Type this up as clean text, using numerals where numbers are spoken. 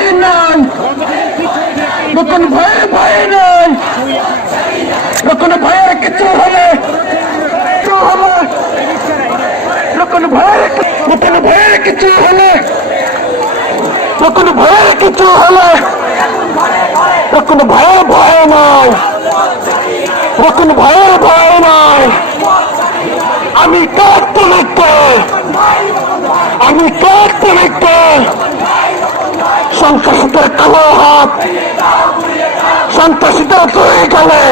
ভয় নাই, কোনো ভয় নাই, কোনো ভয়ের কিছু হলে কোনো ভয়ের কিছু হলে কোনো ভয়ের কিছু হলে কোনো ভয়ের ভয় নাই, কোনো ভয়ের ভয় নাই। আমি কার তোমাকে, আমি কার তোমাকে সন্ত্রাসীদের কালো হাত, সন্ত্রাসীদের চলে গেলে